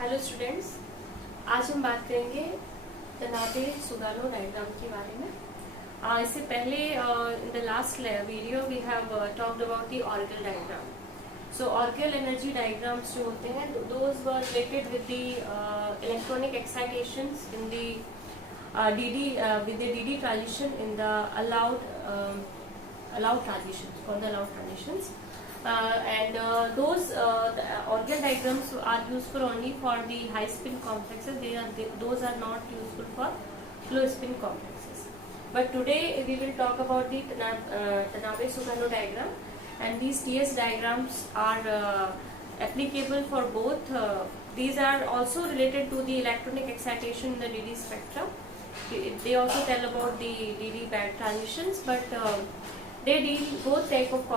Hello students, आज हम बात करेंगे तनाबे-सुगानो डायग्राम के बारे में। इससे पहले in the last video we have talked about the Orgel diagram. So Orgel energy diagrams जो होते हैं those were related with the electronic excitations in the DD with the DD transition in the allowed transitions, for the allowed transitions. Those the organ diagrams are useful only for the high spin complexes. Those are not useful for low spin complexes. But today we will talk about the Tanabe-Sugano diagram, and these TS diagrams are applicable for both. These are also related to the electronic excitation in the DD spectrum. They also tell about the DD band transitions, but they deal both type of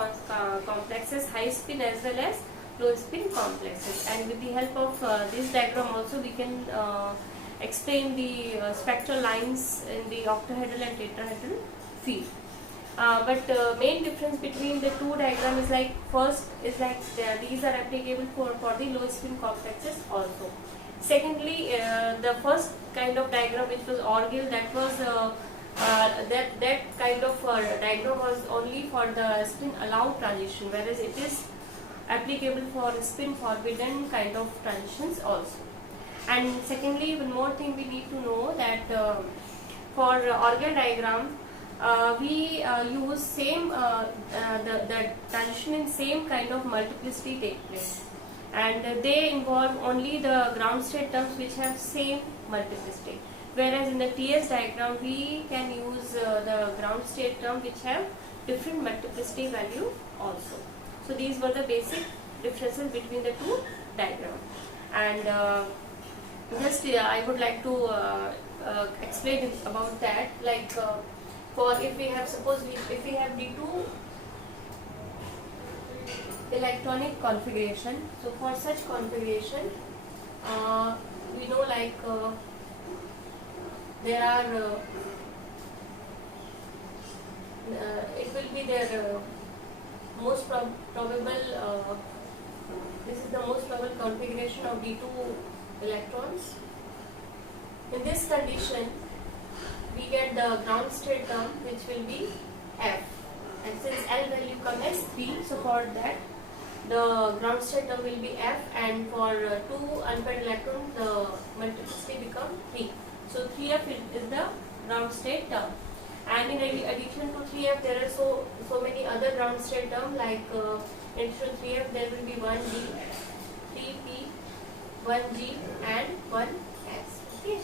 complexes, high spin as well as low spin complexes. And with the help of this diagram also we can explain the spectral lines in the octahedral and tetrahedral field. But main difference between the two diagrams is like first is like these are applicable for the low spin complexes also. Secondly, the first kind of diagram which was orgel, that was that kind of diagram was only for the spin allowed transition, whereas it is applicable for spin forbidden kind of transitions also. And secondly, one more thing we need to know that for orgel diagram we use same the transition in same kind of multiplicity take place, and they involve only the ground state terms which have same multiplicity, whereas in the TS diagram we can use the ground state term which have different multiplicity value also. So these were the basic differences between the two diagrams, and just I would like to explain about that, like for if we have if we have D2 electronic configuration. So for such configuration we know like there are it will be their most probable this is the most probable configuration of D2 electrons. In this condition we get the ground state term which will be F, and since L value comes as 3, so for that the ground state term will be F, and for 2 unpaired electrons the multiplicity become 3. So 3F is the ground state term, and in addition to 3F there are so many other ground state terms, like in addition to 3F there will be 1D, 3P, 1G and 1S. Okay.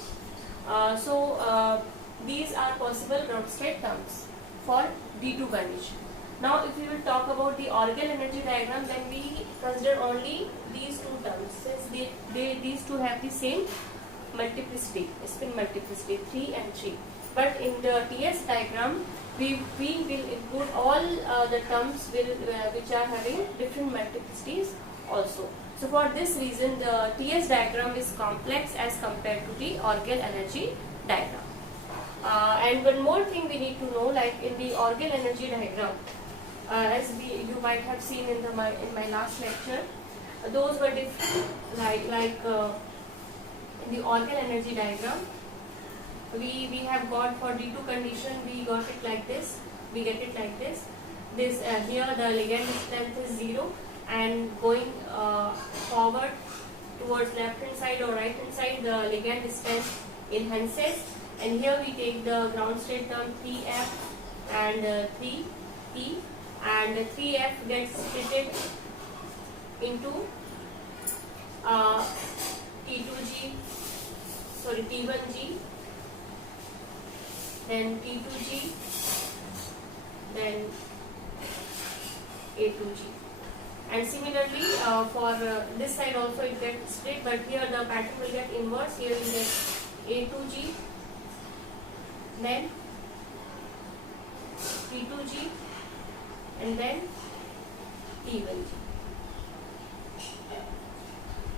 These are possible ground state terms for D2 condition. Now if we will talk about the orgel energy diagram, then we consider only these two terms, since these two have the same multiplicity, spin multiplicity 3 and 3. But in the TS diagram we will include all the terms which are having different multiplicities also. So for this reason the TS diagram is complex as compared to the orgel energy diagram. And one more thing we need to know, like in the orgel energy diagram, as you might have seen in my last lecture, those were different, like in the orgel energy diagram we have got for D2 condition we got it like this, we get it like this. This here the ligand strength is 0, and going forward towards left hand side or right hand side the ligand strength enhances, and here we take the ground state term 3F and 3P, and 3F gets split into T1G, then T2G, then A2G. And similarly for this side also it gets split, but here the pattern will get inverse. Here we get A2G, then T2G, and then T1G.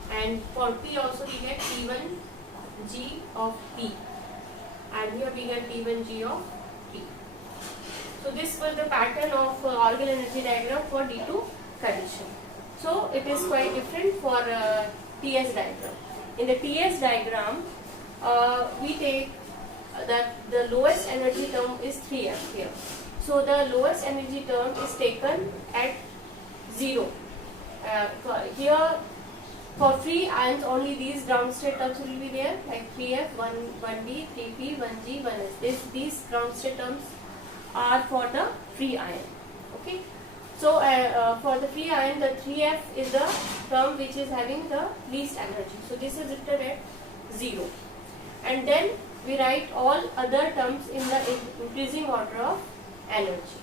And for P also we get T1G of P, and here we get T1G of P. So this was the pattern of orgel energy diagram for D2 condition. So it is quite different for TS diagram. in the TS diagram, we take that the lowest energy term is 3f here. So the lowest energy term is taken at 0. Here for free ions only these ground state terms will be there, like 3f, 1d, 3p, 1g, 1s. These ground state terms are for the free ion. Okay. So for the free ion, the 3f is the term which is having the least energy. So this is written at 0. And then we write all other terms in the increasing order of energy.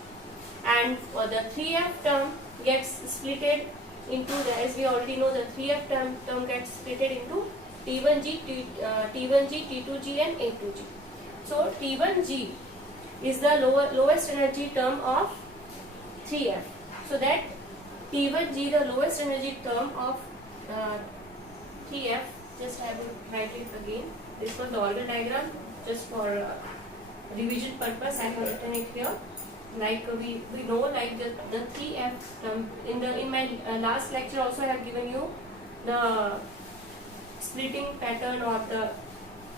And for the 3f term gets splitted into the, as we already know, the 3f term gets splitted into T1G, T2G and A2G. So T1G is the lowest energy term of 3f. So that T1G, the lowest energy term of 3f, just I will write it again. This was the organ diagram, just for revision purpose I have written it here. Like we know, like the 3f term in my last lecture also I have given you the splitting pattern or the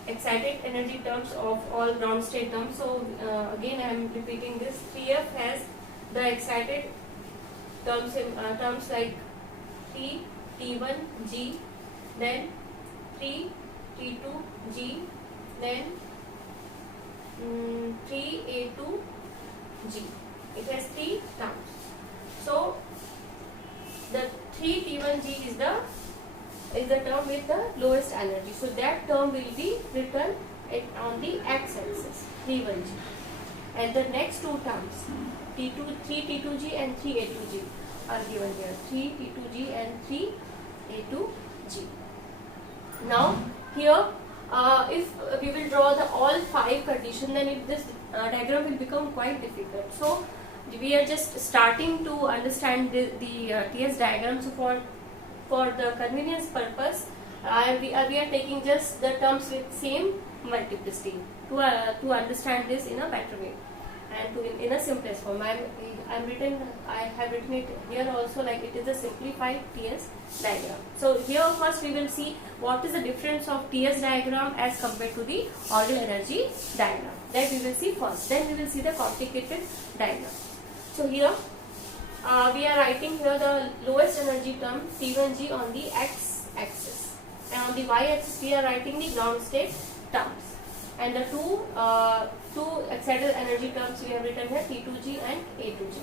excited energy terms of all ground state terms. So again I am repeating this. 3f has the excited terms like 3 T1 G, then 3 T2 G, then 3 A2 G. It has 3 terms. So the 3 T1G is the term with the lowest energy. So that term will be written on the x-axis, 3-1G. And the next two terms, 3 T2G and 3 A2G are given here. 3 T2G and 3 A2G. Now here, if we will draw the all 5 conditions, then this diagram will become quite difficult. So we are just starting to understand the TS diagram. So for the convenience purpose, we are taking just the terms with same multiplicity to understand this in a better way and in a simplest form. I have written it here also, like it is a simplified TS diagram. So here first we will see what is the difference of TS diagram as compared to the organ energy diagram. That we will see first. Then we will see the complicated diagram. So here we are writing here the lowest energy term T1G on the x-axis, and on the y-axis we are writing the ground state terms. And the two excited energy terms we have written here, T2G and A2G.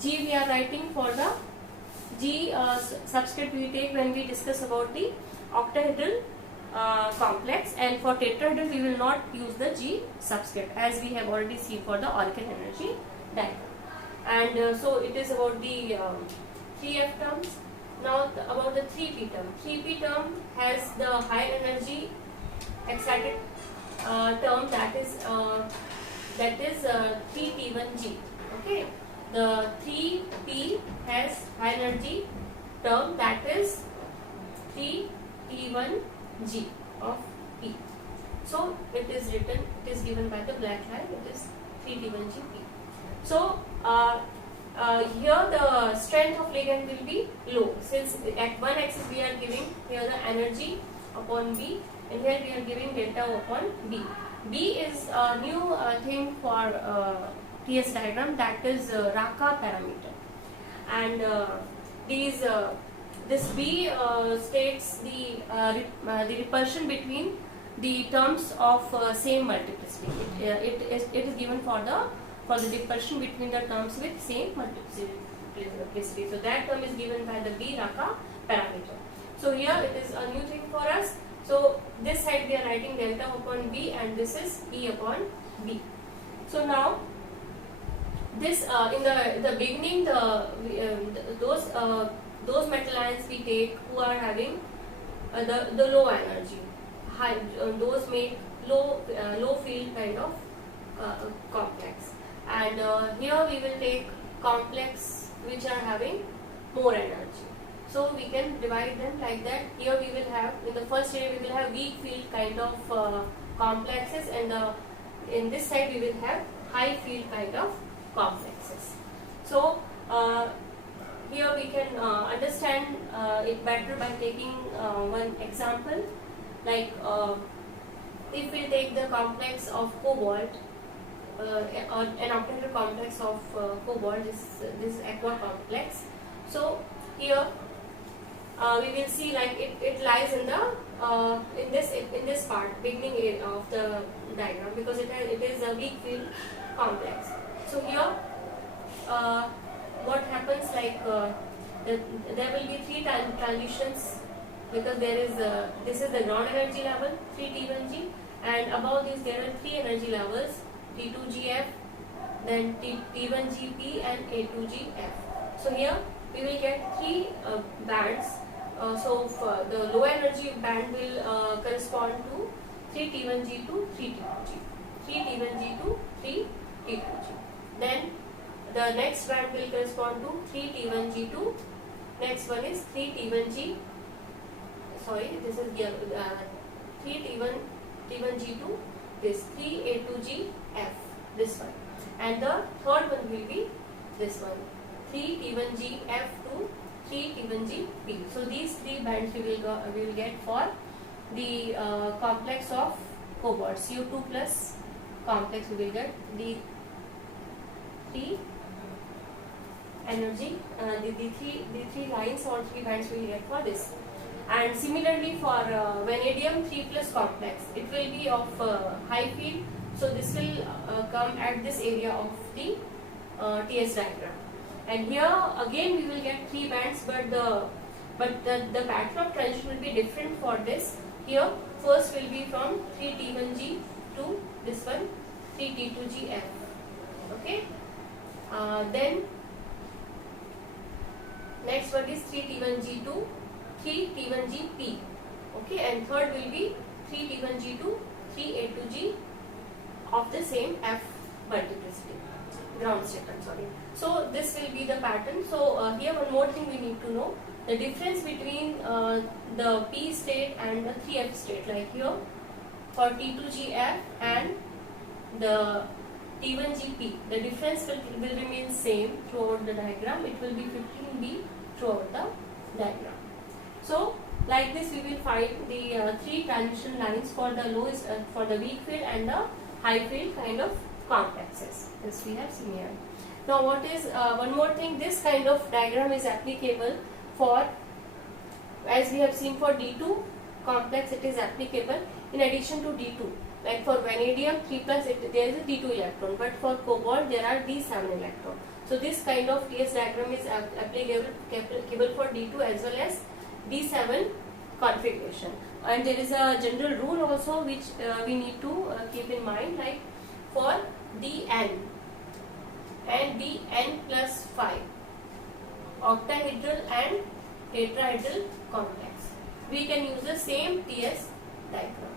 G we are writing for the G subscript we take when we discuss about the octahedral complex, and for tetrahedral we will not use the G subscript as we have already seen for the organ energy diagram. And so it is about the 3F terms. Now about the 3P term. 3P term has the high energy excited term, that is 3T1G. Okay, the 3P has high energy term, that is 3T1G of P. So it is written, it is given by the black line, it is 3T1GP. So here the strength of ligand will be low, since at one axis we are giving here the energy upon B, and here we are giving delta upon B. B is a new thing for TS diagram, that is Raka parameter, and this B states the repulsion between the terms of same multiplicity. It is given for the repulsion between the terms with same multiplicity. So that term is given by the B Raka parameter. So here it is a new thing for us. So this side we are writing delta upon B, and this is E upon B. So now this in the beginning, those metal ions we take who are having the low energy, high, those make low field kind of complex, and here we will take complex which are having more energy. So we can divide them like that. Here we will have, in the first area we will have weak field kind of complexes, and in this side we will have high field kind of complexes. So here we can understand it better by taking one example. Like if we take the complex of cobalt, or an octahedral complex of cobalt, this aqua complex. So here we will see like it lies in the in this part, beginning area of the diagram, because it is a weak field complex. So here what happens, like there will be three transitions, because there is this is the ground energy level 3T1G, and above this there are three energy levels T2GF, then T1GP and A2GF. So here we will get three bands. So the low energy band will correspond to 3T1G to 3T2G, 3T1G to 3T2G. Then the next band will correspond to 3T1G to, next one is 3T1G, sorry, this is 3T1G to this 3A2GF, this one, and the third one will be this one, 3T1GF to 3T1GP. So these three bands we will get for the complex of cobalt, CO2 plus complex. We will get the three energy, the three lines or three bands we will get for this. And similarly for vanadium 3 plus complex, it will be of high field, so this will come at this area of the TS diagram. And here again we will get three bands, but the pattern of transition will be different for this. Here first will be from 3T1G to this one 3T2GF. Okay. Then next one is 3T1G to 3T1GP. Okay, and third will be 3T1G to 3A2G of the same F multiplicity, ground state, I'm sorry. So this will be the pattern. So here one more thing we need to know, the difference between the P state and the 3F state. Like here for T2GF and the T1GP, the difference will remain same throughout the diagram. It will be 15B throughout the diagram. So like this we will find the three transition lines for the lowest, for the weak field and the high field kind of complexes. This we have seen here. Now what is one more thing, this kind of diagram is applicable for, as we have seen for D2 complex, it is applicable in addition to D2. Like for vanadium 3 plus, there is a D2 electron, but for cobalt there are D7 electron. So this kind of TS diagram is applicable for D2 as well as D7 configuration. And there is a general rule also which we need to keep in mind, like for Dn and Dn plus 5 octahedral and tetrahedral complex, we can use the same TS diagram.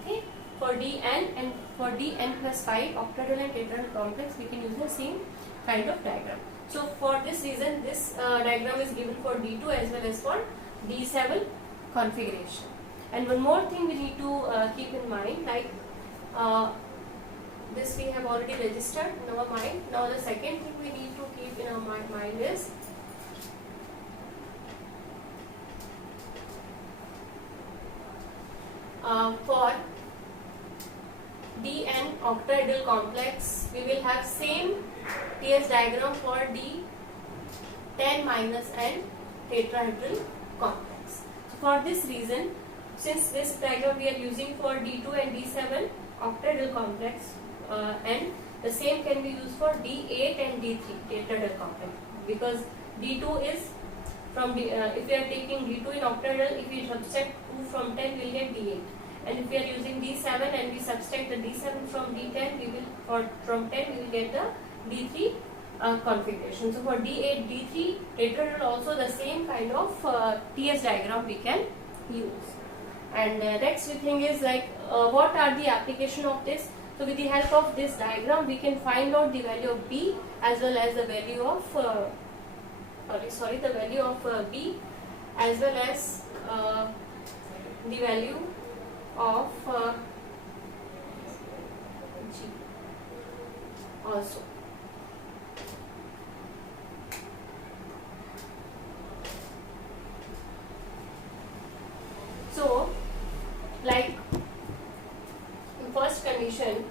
Okay, for Dn and for Dn plus 5 octahedral and tetrahedral complex, we can use the same kind of diagram. So for this reason, this diagram is given for D2 as well as for D7 configuration. And one more thing we need to keep in mind, like this we have already registered in our mind. Now the second thing we need to keep in our mind is for Dn octahedral complex, we will have same TS diagram for D10 minus and tetrahedral complex. So for this reason, since this diagram we are using for D2 and D7 octahedral complex, and the same can be used for D8 and D3 tetrahedral complex, because D2 is from if we are taking D2 in octahedral, if we subtract 2 from 10, we will get D8. And if we are using D7 and we subtract the D7 from D10, we will, or from 10, we will get the D3 configuration. So for D8, D3 tetrahedral also the same kind of TS diagram we can use. And next thing is like what are the application of this? So with the help of this diagram, we can find out the value of B as well as the value of the value of B as well as the value of G also. So like first condition,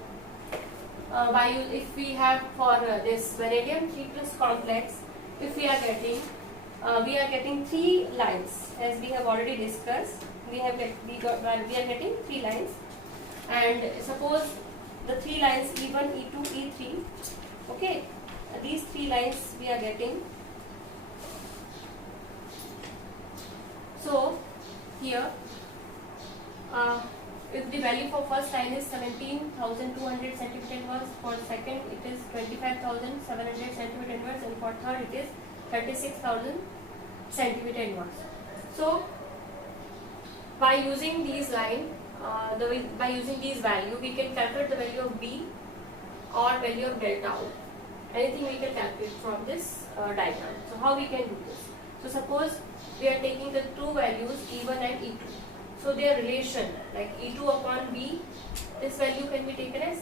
if we have for this vanadium 3 plus complex, if we are getting 3 lines, as we have already discussed. We are getting 3 lines, and suppose the 3 lines E1, E2, E3. Okay, these 3 lines we are getting. So here, if the value for first line is 17,200 centimeter inverse, for second it is 25,700 centimeter inverse, and for third it is 36,000 centimeter inverse. So by using these by using these value, we can calculate the value of B or value of delta O. Anything we can calculate from this diagram. So how we can do this? So suppose we are taking the two values E1 and E2. So their relation, like E2 upon B, this value can be taken as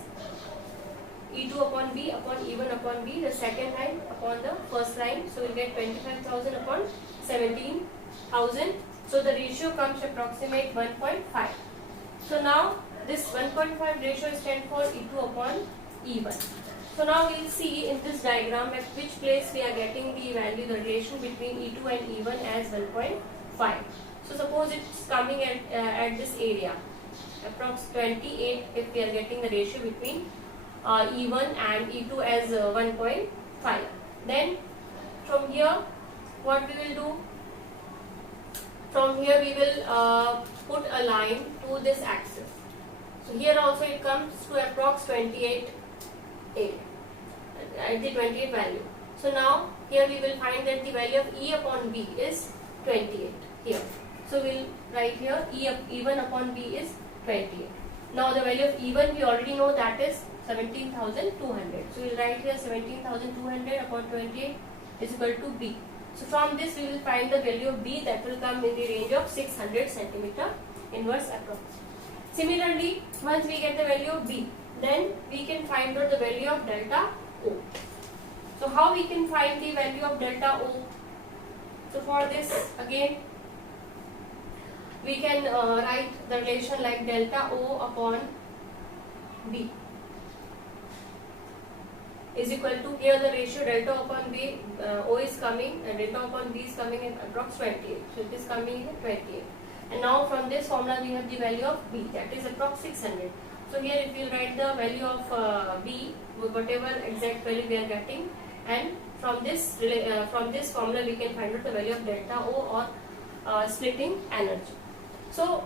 E2 upon B upon E1 upon B, the second line upon the first line. So we'll get 25,000 upon 17,000. So the ratio comes approximate 1.5. So now this 1.5 ratio stands for E2 upon E1. So now we'll see in this diagram at which place we are getting the value, the relation between E2 and E1 as 1.5. So suppose it's coming at this area, approx 28, if we are getting the ratio between E1 and E2 as 1.5. Then from here, what we will do? From here we will put a line to this axis. So here also it comes to approx 28 at the 28 value. So now here we will find that the value of E upon B is 28 here. So we'll write here E1 upon B is 28. Now the value of E1 we already know, that is 17,200. So we'll write here 17,200 upon 28 is equal to B. So from this we will find the value of B, that will come in the range of 600 centimeter inverse approx. Similarly, once we get the value of B, then we can find out the value of delta O. So how we can find the value of delta O? So for this again, we can write the relation like delta O upon B is equal to, here the ratio delta upon B, O is coming and delta upon B is coming in approx 28. So it is coming in 28. And now from this formula we have the value of B, that is approx 600. So here if you write the value of B, whatever exact value we are getting, and from this formula we can find out the value of delta O or splitting energy. So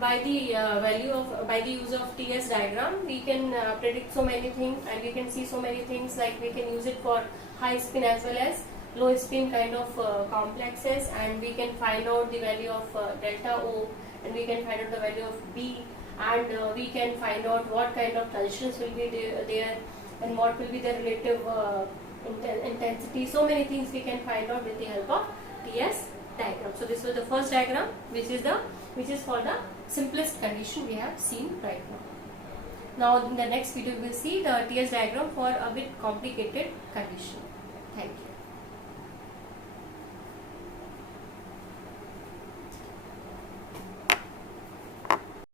by the use of TS diagram, we can predict so many things, and we can see so many things, like we can use it for high spin as well as low spin kind of complexes, and we can find out the value of delta O, and we can find out the value of B, and we can find out what kind of tensions will be there and what will be the relative intensity. So many things we can find out with the help of TS diagram. So this was the first diagram, which is for the simplest condition we have seen right now. Now in the next video we will see the TS diagram for a bit complicated condition. Thank you.